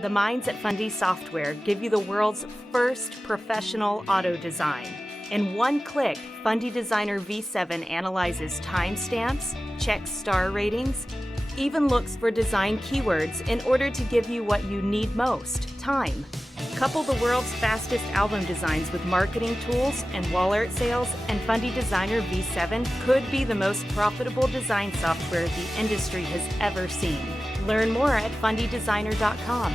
The minds at Fundy Software give you the world's first professional auto design. In one click, Fundy Designer V7 analyzes timestamps, checks star ratings, even looks for design keywords in order to give you what you need most, time. Couple the world's fastest album designs with marketing tools and wall art sales, and Fundy Designer V7 could be the most profitable design software the industry has ever seen. Learn more at fundydesigner.com.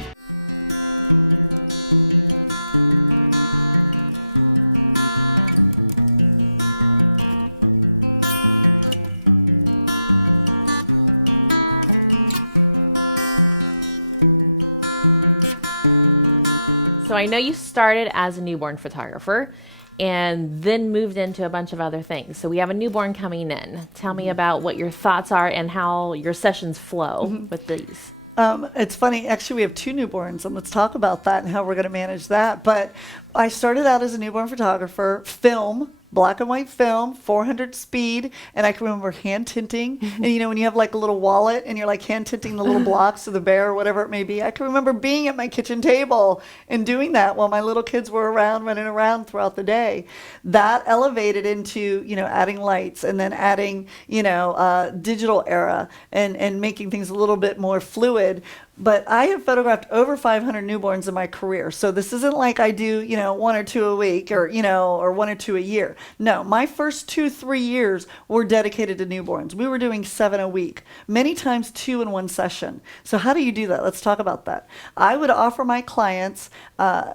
So I know you started as a newborn photographer and then moved into a bunch of other things. So we have a newborn coming in. Tell me about what your thoughts are and how your sessions flow with these. It's funny, actually we have 2 newborns, and let's talk about that and how we're going to manage that. But I started out as a newborn photographer, film, black and white film, 400 speed, and I can remember hand tinting. And you know, when you have like a little wallet and you're like hand tinting the little blocks of the bear or whatever it may be, I can remember being at my kitchen table and doing that while my little kids were around, running around throughout the day. That elevated into, you know, adding lights and then adding, you know, digital era and making things a little bit more fluid. But I have photographed over 500 newborns in my career. So this isn't like I do, you know, 1 or 2 a week or, you know, or 1 or 2 a year. No, my first 2-3 years were dedicated to newborns. We were doing 7 a week, many times 2 in one session. So how do you do that? Let's talk about that. I would offer my clients,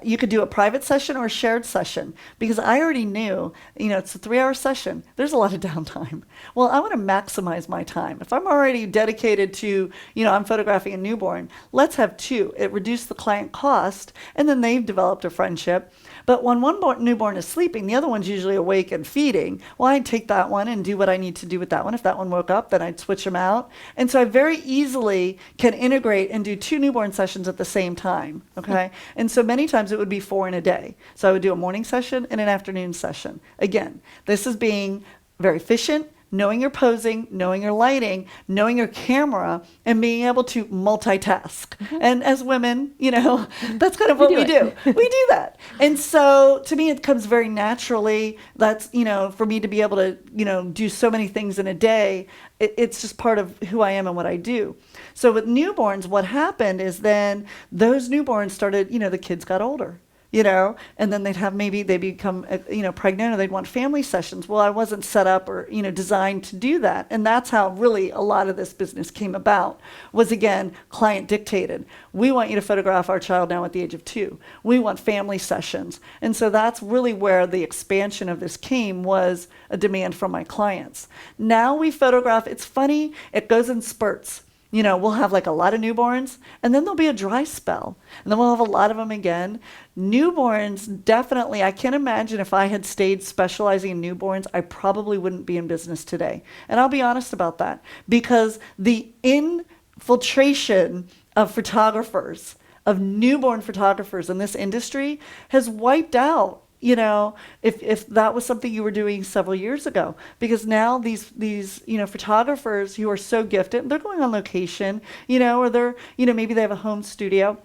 you could do a private session or a shared session, because I already knew, you know, it's a 3-hour session. There's a lot of downtime. Well, I want to maximize my time. If I'm already dedicated to, you know, I'm photographing a newborn, let's have 2. It reduced the client cost, and then they've developed a friendship. But when one newborn is sleeping, the other one's usually awake and feeding. Well, I'd take that one and do what I need to do with that one. If that one woke up, then I'd switch them out. And so I very easily can integrate and do 2 newborn sessions at the same time, okay? And so many times it would be 4 in a day. So I would do a morning session and an afternoon session. Again, this is being very efficient, knowing your posing, knowing your lighting, knowing your camera, and being able to multitask. And as women, you know, that's kind of what we do. We do that. And so to me, it comes very naturally. That's, you know, for me to be able to, you know, do so many things in a day, it's just part of who I am and what I do. So with newborns, what happened is then those newborns started, you know, the kids got older. You know, and then they'd have, maybe they become, you know, pregnant, or they'd want family sessions. Well, I wasn't set up or, you know, designed to do that. And that's how really a lot of this business came about, was again, client dictated. We want you to photograph our child now at the age of 2. We want family sessions. And so that's really where the expansion of this came, was a demand from my clients. Now we photograph, it's funny, it goes in spurts. You know, we'll have like a lot of newborns, and then there'll be a dry spell, and then we'll have a lot of them again. Newborns, definitely, I can't imagine if I had stayed specializing in newborns, I probably wouldn't be in business today. And I'll be honest about that, because the infiltration of photographers, of newborn photographers in this industry, has wiped out, you know, if that was something you were doing several years ago. Because now these you know, photographers who are so gifted, they're going on location, you know, or they're, you know, maybe they have a home studio,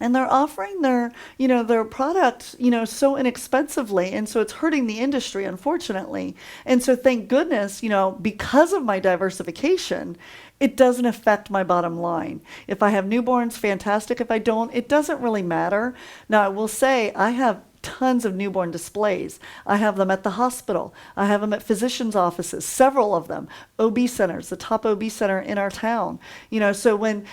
and they're offering their, you know, their product, you know, so inexpensively. And so it's hurting the industry, unfortunately. And so thank goodness, you know, because of my diversification, it doesn't affect my bottom line. If I have newborns, fantastic. If I don't, it doesn't really matter. Now, I will say I have tons of newborn displays. I have them at the hospital. I have them at physicians' offices, several of them. OB centers, the top OB center in our town. You know, so when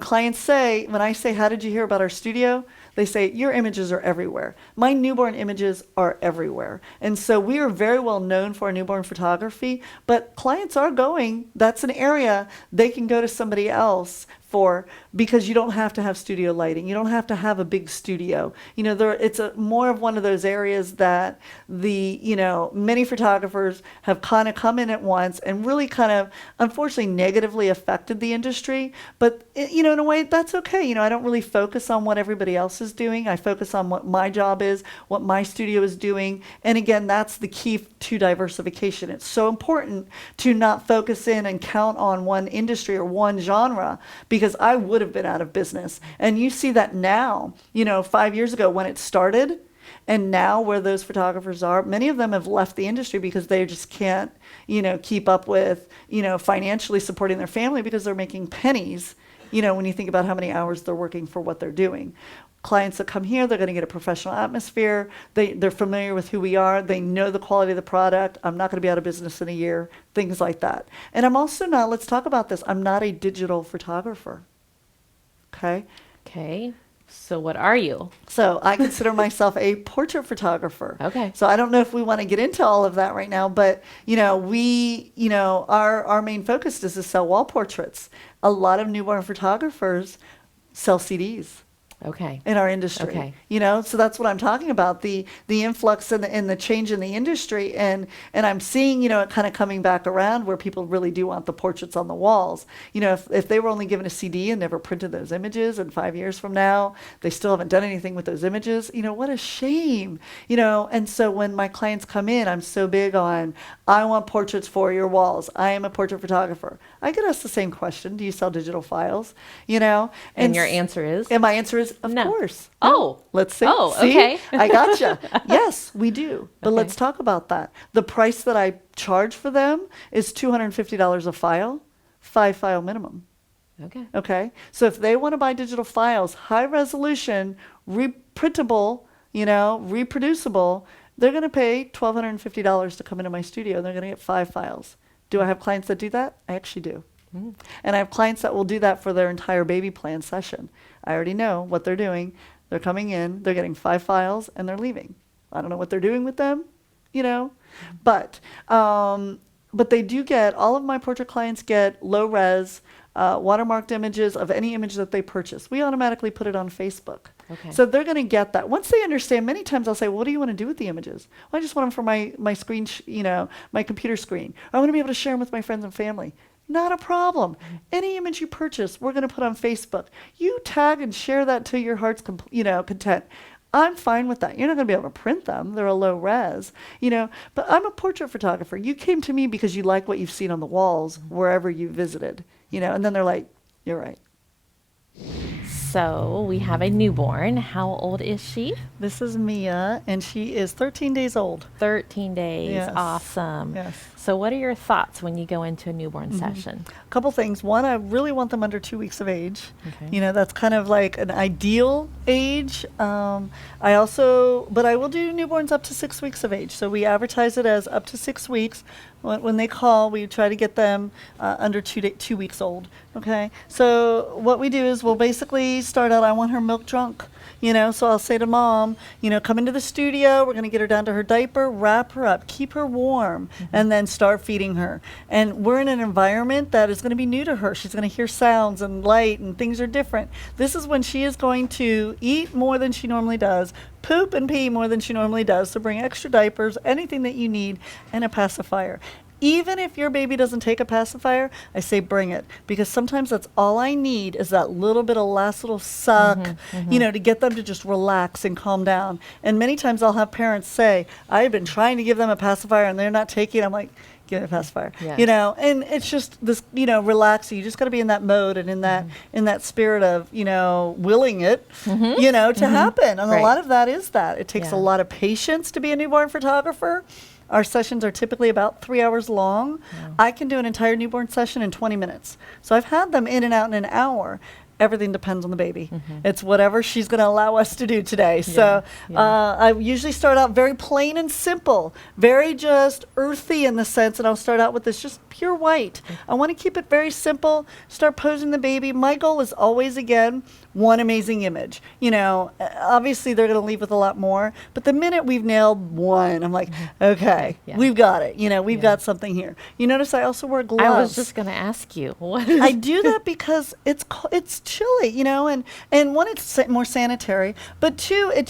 clients say, when I say, how did you hear about our studio? They say, your images are everywhere. My newborn images are everywhere. And so we are very well known for our newborn photography, but clients are going, that's an area they can go to somebody else for, because you don't have to have studio lighting. You don't have to have a big studio. You know, it's more of one of those areas that the, you know, many photographers have kind of come in at once and really kind of, unfortunately, negatively affected the industry. But, you know, in a way, that's okay. You know, I don't really focus on what everybody else is doing. I focus on what my job is, what my studio is doing. And again, that's the key to diversification. It's so important to not focus in and count on one industry or one genre, because because I would have been out of business. And you see that now, 5 years ago when it started, and now where those photographers are, many of them have left the industry because they just can't, keep up with, financially supporting their family because they're making pennies, when you think about how many hours they're working for what they're doing. Clients that come here, they're going to get a professional atmosphere. They're familiar with who we are. They know the quality of the product. I'm not going to be out of business in a year, things like that. And I'm also not, let's talk about this, I'm not a digital photographer. Okay? Okay. So what are you? So I consider myself a portrait photographer. Okay. So I don't know if we want to get into all of that right now, but our main focus is to sell wall portraits. A lot of newborn photographers sell CDs. Okay. In our industry. Okay. So that's what I'm talking about, the influx and the change in the industry. And I'm seeing, it kind of coming back around where people really do want the portraits on the walls. If they were only given a CD and never printed those images, and 5 years from now, they still haven't done anything with those images, what a shame. And so when my clients come in, I'm so big on, I want portraits for your walls. I am a portrait photographer. I get asked the same question. Do you sell digital files? And your answer is? And my answer is, of No. course. Oh. Let's see. Oh, See? okay. I gotcha. Yes, we do. But Okay. let's talk about that. The price that I charge for them is $250 a file, 5-file minimum. Okay. Okay? So if they want to buy digital files, high resolution, reprintable, reproducible, they're going to pay $1,250 to come into my studio. They're going to get 5 files. Do I have clients that do that? I actually do. And I have clients that will do that for their entire baby plan session. I already know what they're doing. They're coming in, they're getting 5 files, and they're leaving. I don't know what they're doing with them, but they do get, all of my portrait clients get low res, watermarked images of any image that they purchase. We automatically put it on Facebook. Okay. So they're going to get that. Once they understand, many times I'll say, well, what do you want to do with the images? Well, I just want them for my screen, my computer screen. I want to be able to share them with my friends and family. Not a problem. Any image you purchase, we're going to put on Facebook. You tag and share that to your heart's content. I'm fine with that. You're not going to be able to print them. They're a low res, but I'm a portrait photographer. You came to me because you like what you've seen on the walls wherever you visited, and then they're like, you're right. So we have a newborn. How old is she? This is Mia, and she is 13 days old. 13 days. Yes. Awesome. Yes. So what are your thoughts when you go into a newborn session? A couple things. One, I really want them under 2 weeks of age. Okay. That's kind of like an ideal age. But I will do newborns up to 6 weeks of age. So we advertise it as up to 6 weeks. When they call, we try to get them under 2 weeks old. Okay. So what we do is we'll basically start out, I want her milk drunk. So I'll say to mom, come into the studio. We're going to get her down to her diaper, wrap her up, keep her warm, and then start feeding her. And we're in an environment that is going to be new to her. She's going to hear sounds and light, and things are different. This is when she is going to eat more than she normally does, poop and pee more than she normally does. So bring extra diapers, anything that you need, and a pacifier. Even if your baby doesn't take a pacifier, I say bring it, because sometimes that's all I need is that little bit of last little suck, to get them to just relax and calm down. And many times I'll have parents say, I've been trying to give them a pacifier and they're not taking it. I'm like, give it a pacifier, and it's just this, relaxing. You just got to be in that mode and in that spirit of, willing it, to happen. And Right. a lot of that is that. It takes Yeah. a lot of patience to be a newborn photographer. Our sessions are typically about 3 hours long. Yeah. I can do an entire newborn session in 20 minutes. So I've had them in and out in an hour. Everything depends on the baby. It's whatever she's going to allow us to do today. So I usually start out very plain and simple, very just earthy in the sense, and I'll start out with this just pure white. I want to keep it very simple, start posing the baby. My goal is always, again, one amazing image. Obviously they're going to leave with a lot more, but the minute we've nailed one, I'm like, okay, Yeah. we've got it. We've got something here. You notice I also wear gloves. I was just going to ask you. What is I do that because it's chilly, and one, it's more sanitary, but two, it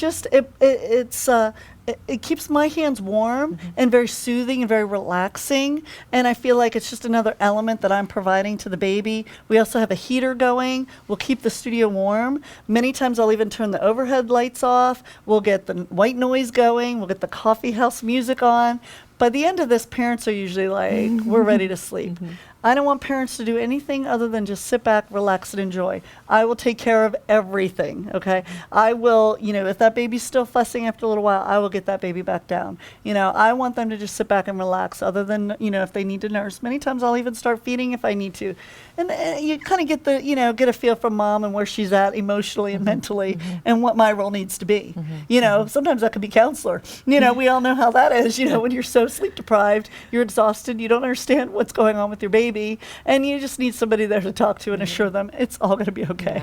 keeps my hands warm and very soothing and very relaxing. And I feel like it's just another element that I'm providing to the baby. We also have a heater going. We'll keep the studio warm. Many times I'll even turn the overhead lights off. We'll get the white noise going. We'll get the coffee house music on. By the end of this, parents are usually like, we're ready to sleep. I don't want parents to do anything other than just sit back, relax, and enjoy. I will take care of everything, okay? I will, if that baby's still fussing after a little while, I will get that baby back down. I want them to just sit back and relax, other than, if they need to nurse. Many times I'll even start feeding if I need to. And you kind of get a feel from mom and where she's at emotionally and mentally and what my role needs to be. Sometimes that could be counselor. We all know how that is, when you're so sleep deprived, you're exhausted, you don't understand what's going on with your baby, and you just need somebody there to talk to and assure them it's all going to be okay.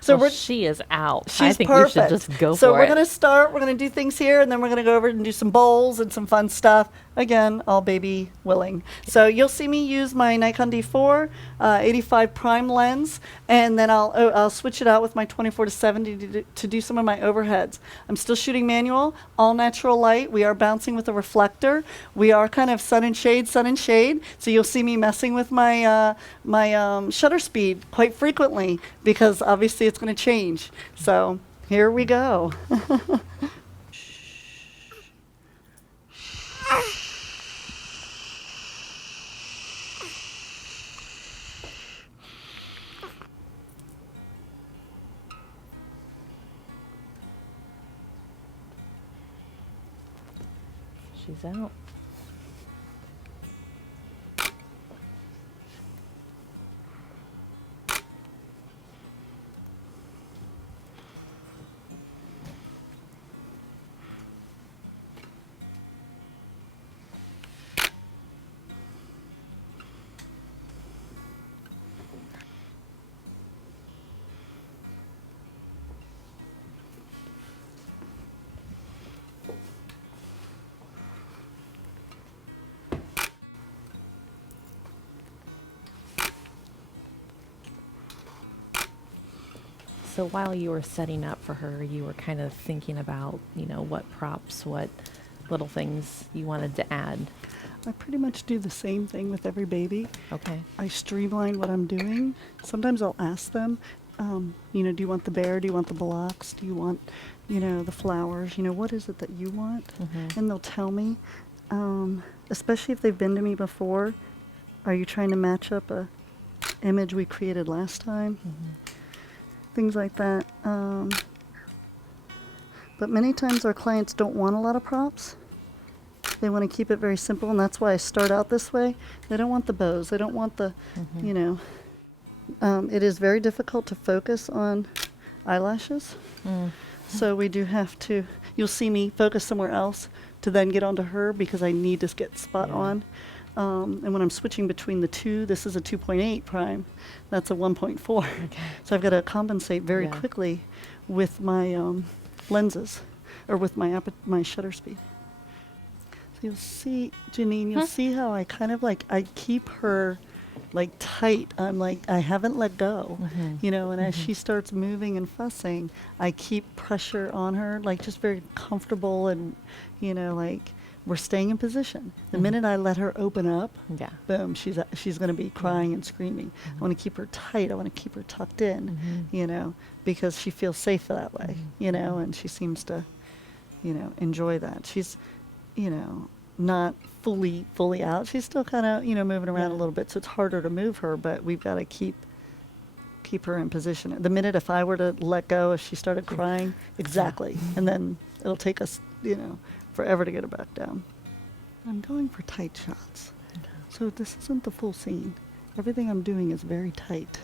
So she is out. She's I think perfect. we should just go so for we're it. going to start. We're going to do things here, and then we're going to go over and do some bowls and some fun stuff. Again, all baby willing. So you'll see me use my Nikon D4 85 prime lens, and then I'll switch it out with my 24-70 to do some of my overheads. I'm still shooting manual, all natural light. We are bouncing with a reflector. We are kind of sun and shade. So you'll see me messing with my shutter speed quite frequently, because obviously it's going to change. So here we go. She's out. So while you were setting up for her, you were kind of thinking about, what props, what little things you wanted to add. I pretty much do the same thing with every baby. Okay. I streamline what I'm doing. Sometimes I'll ask them, do you want the bear? Do you want the blocks? Do you want, the flowers? What is it that you want? And they'll tell me, especially if they've been to me before. Are you trying to match up a image we created last time? Things like that. But many times our clients don't want a lot of props. They want to keep it very simple, and that's why I start out this way. They don't want the bows. They don't want the, it is very difficult to focus on eyelashes. So we do have to, you'll see me focus somewhere else to then get onto her, because I need to get spot on. And when I'm switching between the two, this is a 2.8 prime, that's a 1.4. Okay. So I've got to compensate very quickly with my lenses, or with my shutter speed. So you'll see, Janine, you'll see how I kind of I keep her tight. I'm I haven't let go, and as she starts moving and fussing, I keep pressure on her, just very comfortable, and, we're staying in position. The minute I let her open up, boom, she's going to be crying and screaming. I want to keep her tight. I want to keep her tucked in, because she feels safe that way, and she seems to, enjoy that. She's, not fully out. She's still kind of, moving around a little bit, so it's harder to move her, but we've got to keep her in position. The minute if I were to let go, if she started crying, exactly, and then it'll take us, forever to get her back down. I'm going for tight shots. So this isn't the full scene. Everything I'm doing is very tight.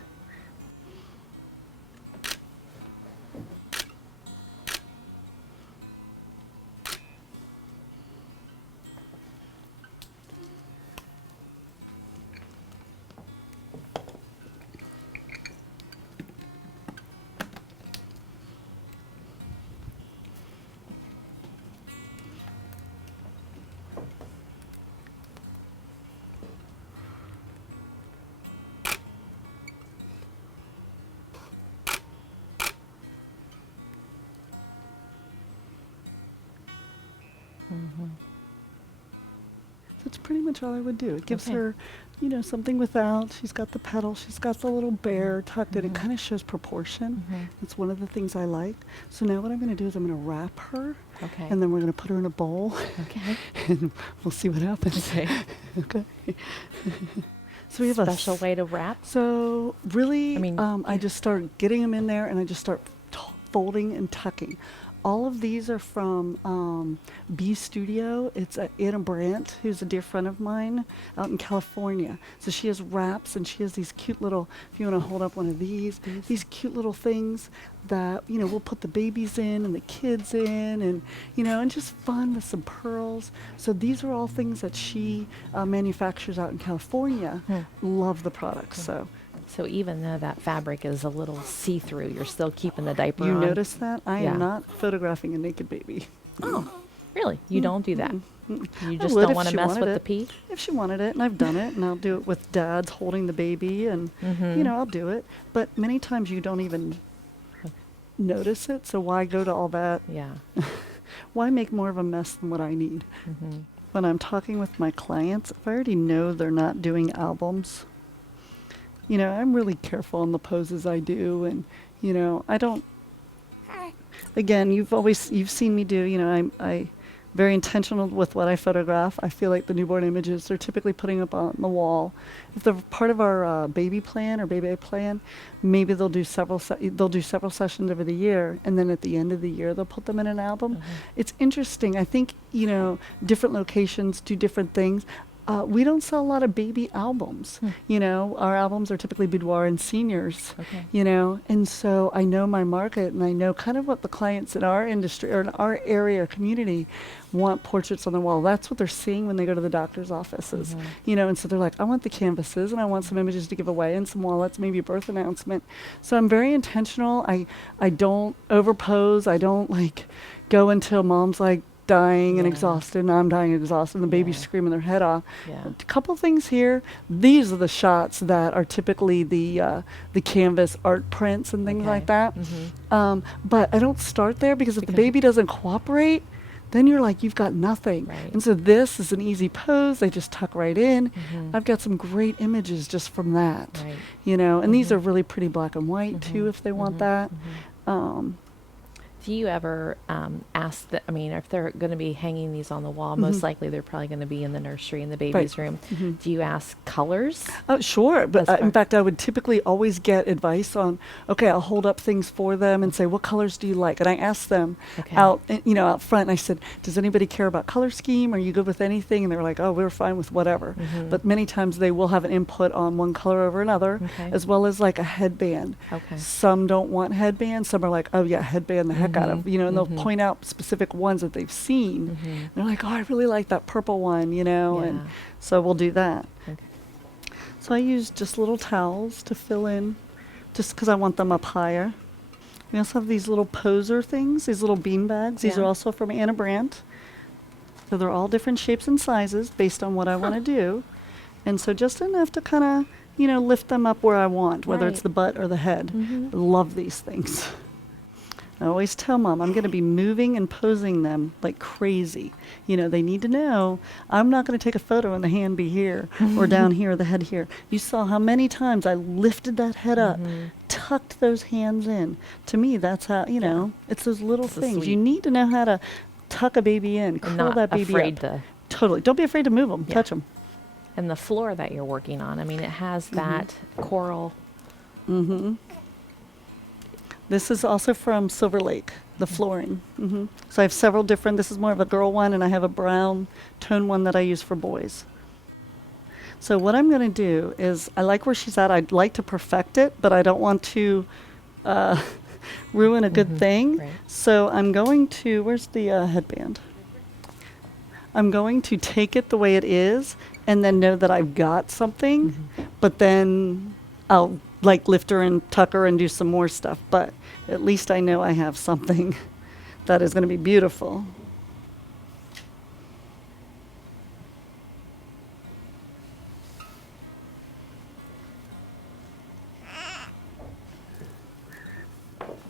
That's pretty much all I would do. It gives her, something without. She's got the petal. She's got the little bear tucked in. It kind of shows proportion. That's one of the things I like. So now what I'm going to do is I'm going to wrap her. Okay. And then we're going to put her in a bowl. Okay. And we'll see what happens. Okay. Okay. So we have a special way to wrap? So really, I mean, I just start getting them in there, and I just start folding and tucking. All of these are from B Studio. It's Anna Brandt, who's a dear friend of mine out in California. So she has wraps, and she has these cute little, if you want to hold up one of these cute little things that, you know, we'll put the babies in and the kids in, and, you know, and just fun with some pearls. So these are all things that she manufactures out in California. Love the products, so. So even though that fabric is a little see-through, you're still keeping the diaper You on. notice that? I Yeah. am not photographing a naked baby. Oh, really? You don't do that? You just would don't if want to she mess wanted with the it. pee? If she wanted it, and I've done it, and I'll do it with dads holding the baby, and, you know, I'll do it. But many times you don't even notice it, so why go to all that? Yeah. Why make more of a mess than what I need? When I'm talking with my clients, if I already know they're not doing albums, you know, I'm really careful on the poses I do, and, you know, I don't, again, you've seen me do, you know, I very intentional with what I photograph. I feel like the newborn images they're typically putting up on the wall. If they're part of our baby plan or baby plan, maybe they'll do several sessions over the year, and then at the end of the year they'll put them in an album. It's interesting. I think, you know, different locations do different things. We don't sell a lot of baby albums. You know, our albums are typically boudoir and seniors, you know, and so I know my market, and I know kind of what the clients in our industry or in our area or community want portraits on the wall. That's what they're seeing when they go to the doctor's offices, you know, and so they're like, I want the canvases, and I want some images to give away, and some wallets, maybe a birth announcement. So I'm very intentional. I don't overpose. I don't like go until mom's like dying and exhausted, and I'm dying and exhausted, and the baby's screaming their head off. A couple things here. These are the shots that are typically the canvas art prints and things like that. But I don't start there, because if the baby doesn't cooperate, then you're like, you've got nothing. And so this is an easy pose. They just tuck right in. I've got some great images just from that, you know, and these are really pretty black and white too, if they want that. Do you ever ask I mean, if they're going to be hanging these on the wall, most likely they're probably going to be in the nursery in the baby's room. Do you ask colors? Sure, but in fact, I would typically always get advice on, okay, I'll hold up things for them and say, what colors do you like? And I ask them out front, and I said, does anybody care about color scheme? Are you good with anything? And they were like, oh, we're fine with whatever. But many times they will have an input on one color over another, as well as like a headband. Some don't want headbands. Some are like, oh yeah, headband the heck out of, you know, and they'll point out specific ones that they've seen. They're like, oh, I really like that purple one, you know, and so we'll do that. So I use just little towels to fill in, just because I want them up higher. We also have these little poser things, these little bean bags. These are also from Anna Brandt. So they're all different shapes and sizes based on what I want to do. And so just enough to kind of, you know, lift them up where I want, whether it's the butt or the head. Love these things. I always tell mom I'm going to be moving and posing them like crazy. You know, they need to know I'm not going to take a photo and the hand be here or down here or the head here. You saw how many times I lifted that head up, tucked those hands in. To me, that's how, you know, it's those little things. You need to know how to tuck a baby in, curl that baby up. Totally. Don't be afraid to move them. Touch them. And the floor that you're working on, I mean, it has that coral. This is also from Silver Lake, the flooring. So I have several different, this is more of a girl one, and I have a brown tone one that I use for boys. So what I'm going to do is, I like where she's at. I'd like to perfect it, but I don't want to ruin a good thing. So I'm going to, where's the headband? I'm going to take it the way it is, and then know that I've got something, but then I'll like lift her and tuck her and do some more stuff, but at least I know I have something that is going to be beautiful.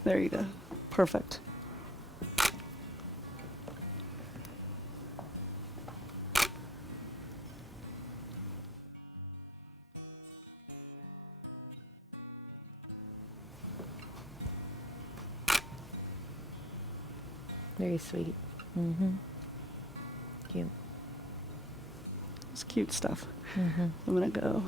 There you go. Perfect. Very sweet. Cute. It's cute stuff. I'm going to go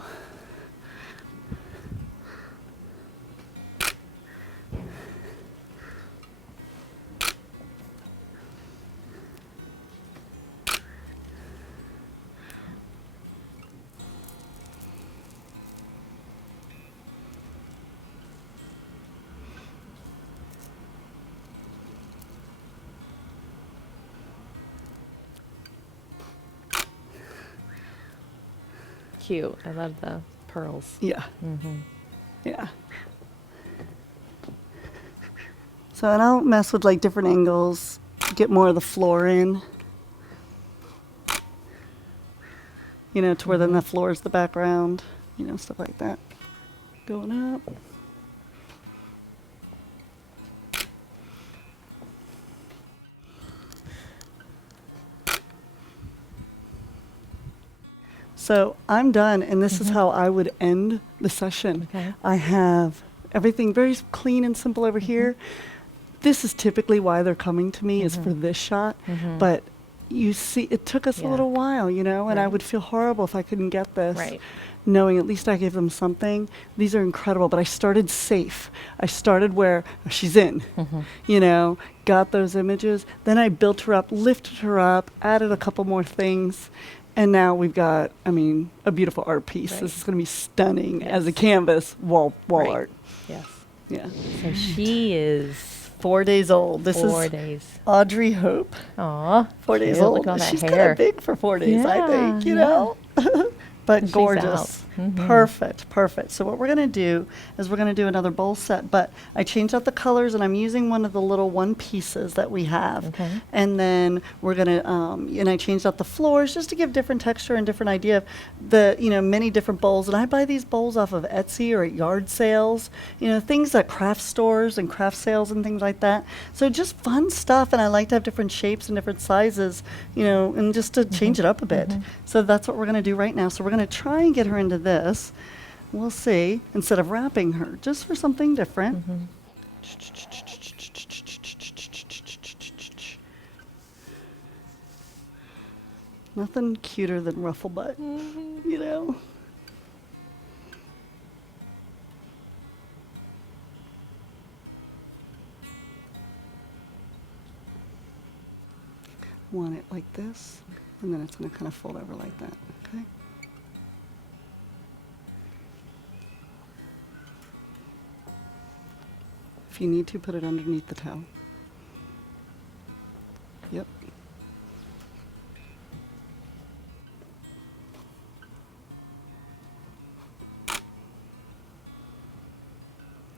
cute. I love the pearls. Yeah. Yeah. So, and I'll mess with like different angles, get more of the floor in. You know, to where then the floor is the background, you know, stuff like that. Going up. So I'm done, and this is how I would end the session. Okay. I have everything very clean and simple over here. This is typically why they're coming to me is for this shot, but you see, it took us a Yeah. little while, you know, and I Right. would feel horrible if I couldn't get this. Right. Knowing at least I gave them something. These are incredible, but I started safe. I started where she's in, you know, got those images. Then I built her up, lifted her up, added a couple more things. And now we've got, I mean, a beautiful art piece. Right. This is going to be stunning Yes. as a canvas wall Right. art. Yes. Yeah. So she is 4 days old. This 4 is days. Audrey Hope. Aw. 4 days cute. old. Look at all that She's hair. kind of big for 4 days, I think, you know. But She's gorgeous. out. Perfect, perfect. So what we're going to do is we're going to do another bowl set, but I changed out the colors and I'm using one of the little one pieces that we have. Okay. And then we're going to, and I changed out the floors just to give different texture and different idea of the, you know, many different bowls. And I buy these bowls off of Etsy or at yard sales, you know, things at craft stores and craft sales and things like that. So just fun stuff. And I like to have different shapes and different sizes, you know, and just to change it up a bit. So that's what we're going to do right now. So we're going to try and get her into this. We'll see, instead of wrapping her, just for something different. Nothing cuter than ruffle butt, you know? Want it like this, and then it's going to kind of fold over like that, okay? If you need to, put it underneath the towel. Yep.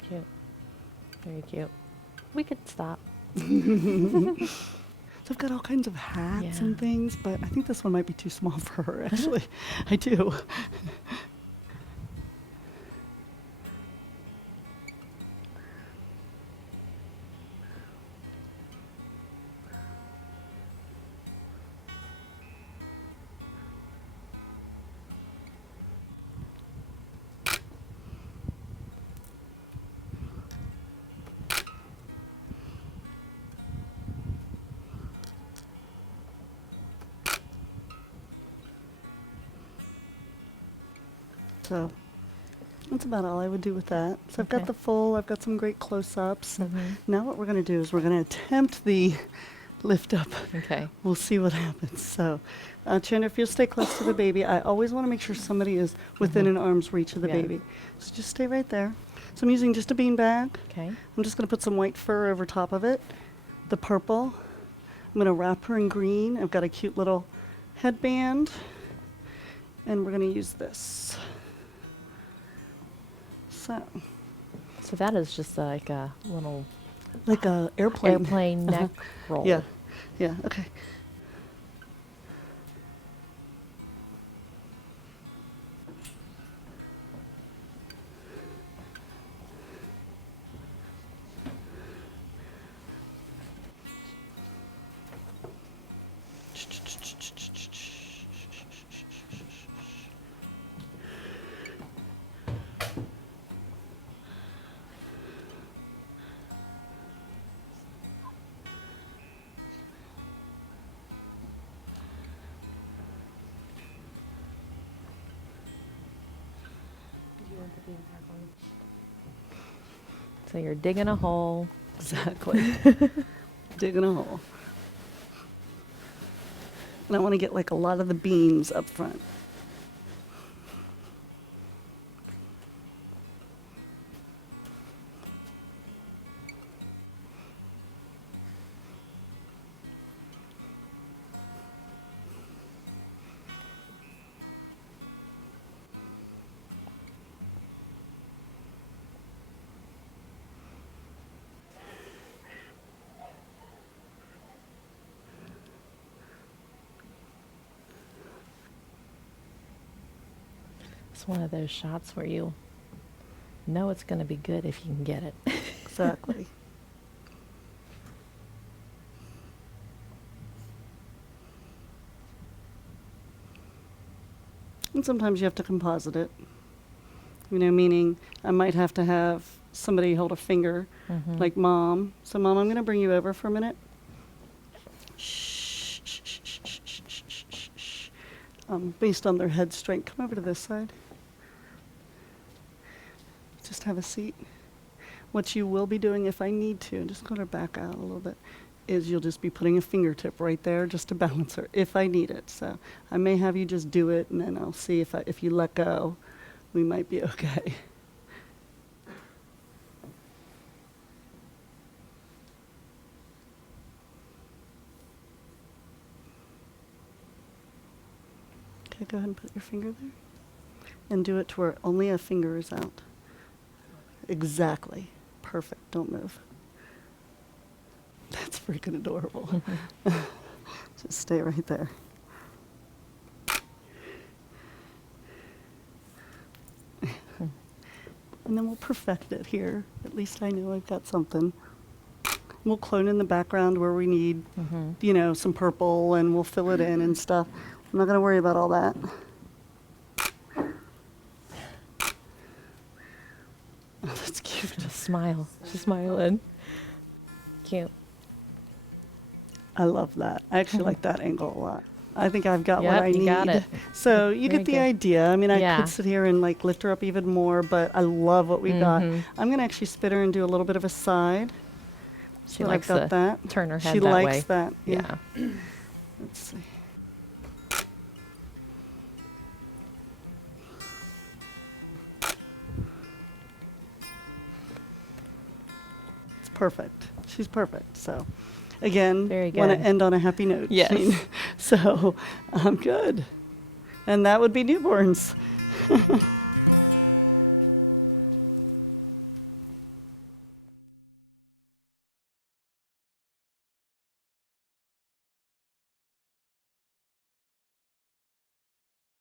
Cute. Very cute. We could stop. So I've got all kinds of hats Yeah. and things, but I think this one might be too small for her, actually. I do. So that's about all I would do with that. So I've got Okay. the full, I've got some great close-ups. Now what we're going to do is we're going to attempt the lift up. Okay. We'll see what happens. So, Chandler, if you'll stay close to the baby, I always want to make sure somebody is within an arm's reach of the Yeah. baby. So just stay right there. So I'm using just a bean bag. Okay. I'm just going to put some white fur over top of it. The purple. I'm going to wrap her in green. I've got a cute little headband. And we're going to use this. So, that is just like a little like a airplane. airplane neck roll. Yeah. Yeah. Okay. So you're digging a hole. Exactly. Digging a hole. And I want to get like a lot of the beans up front. It's one of those shots where you know it's going to be good if you can get it. Exactly. And sometimes you have to composite it. You know, meaning I might have to have somebody hold a finger, like Mom. So, Mom, I'm going to bring you over for a minute. Shh, shh, shh, shh, shh, shh, shh, shh, shh. Based on their head strength, come over to this side. Just have a seat. What you will be doing, if I need to, just going to back out a little bit, is you'll just be putting a fingertip right there just to balance her if I need it. So I may have you just do it, and then I'll see if you let go, we might be okay. Okay, go ahead and put your finger there. And do it to where only a finger is out. Exactly. Perfect. Don't move. That's freaking adorable. Just stay right there. And then we'll perfect it here. At least I know I've got something. We'll clone in the background where we need, you know, some purple, and we'll fill it in and stuff. I'm not going to worry about all that. Oh, that's cute. Just smile. She's smiling. Cute. I love that. I actually like that angle a lot. I think I've got what Yep, I you need. got it. So you Very get the good. idea. I mean, I Yeah. could sit here and like lift her up even more, but I love what we got. I'm going to actually spit her and do a little bit of a side. She So likes I've got to that. turn her head She that likes way. that. Yeah. Let's see. It's perfect. She's perfect. So, again, Very want to good. end on a happy note. Yes. Janine. So, I'm good. And that would be newborns.